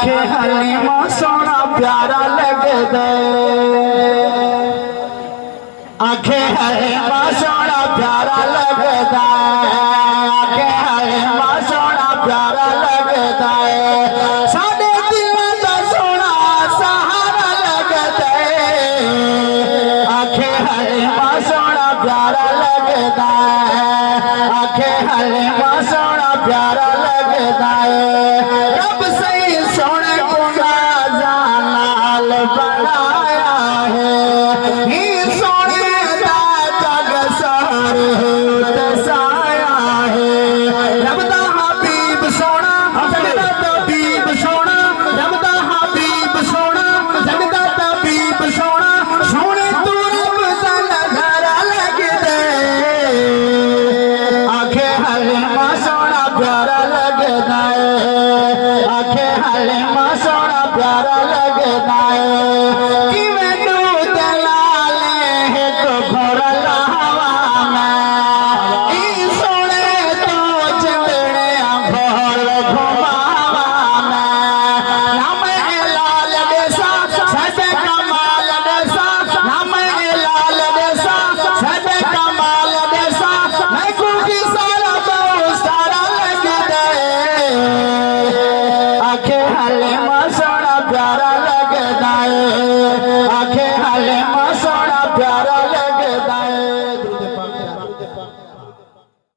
आखे हलीमा सोना प्यारा लगदा आखे हलीमा सोना प्यारा लगदा आखे हलीमा सोना प्यारा लगदा साडे दिलों दा सोना सहारा लगदा आखे हलीमा सोना प्यारा लगदा आखे हलीमा सोना प्यारा लगदा रब सही सोने को नाल बनाया है ही सोने दा जग सारे दसाया है रब दा हबीब सोना जग दा तबीब सोना रब दा हबीब सोना जग दा तबीब सोना सोने तू रब दा नजारा लगदे आखे हलीमा सोना प्यारा लगदा आखे हलीमा